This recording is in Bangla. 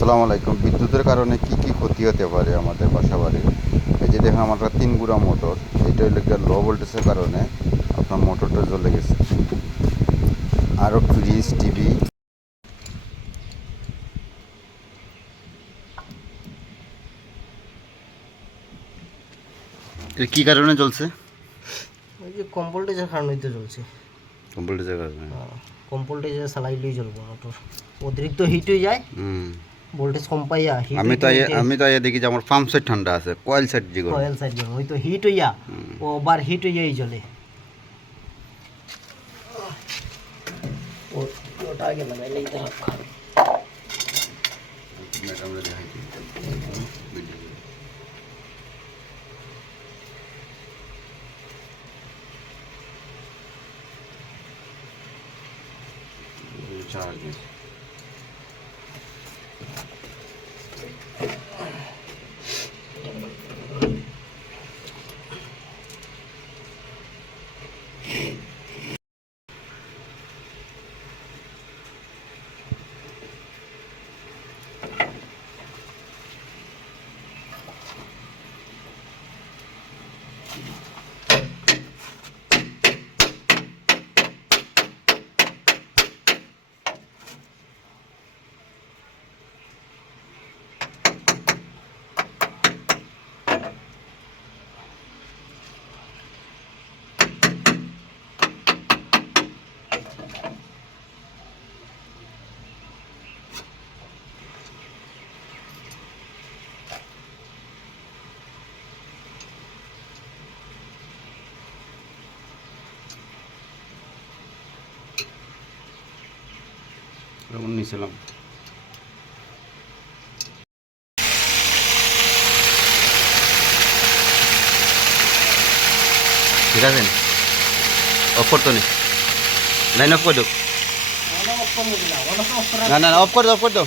আসসালামু আলাইকুম। বিদ্যুতের কারণে কি কি ক্ষতি হতে পারে আমাদের বাসাবাড়ির? এই যে দেখেন আমার একটা 3 গুঁড়া মোটর, এটা হলো একটা লো ভোল্টেজের কারণে আপনার মোটরটা জ্বলে গেছে। আরও ফ্রিজ, টিভি। কি কারণে জ্বলছে? ওই যে কম ভোল্টেজের কারণেই তো জ্বলছে। কম ভোল্টেজের কারণে। কম ভোল্টেজে চালাইলেই জ্বলবো মোটর, অতিরিক্ত হিট হয়ে যায়, হুম। ভোল্টেজ কম পাইয়া হিট আমি তো দেখি যে আমার পাম্প সেট ঠান্ডা আছে, কয়েল সেট জি গরম। কয়েল সাইড জ্বলবো, ওই তো হিট হইয়া ও ওভার হিট হইয়াই জ্বলে। ওটা আগে লাগাইলেই তো চার্জ। নিয়েছিলাম। ঠিক আছে, অফ করতো নি, লাইন অফ করে দাও। না না অফ করে দাও, অফ করে দাও।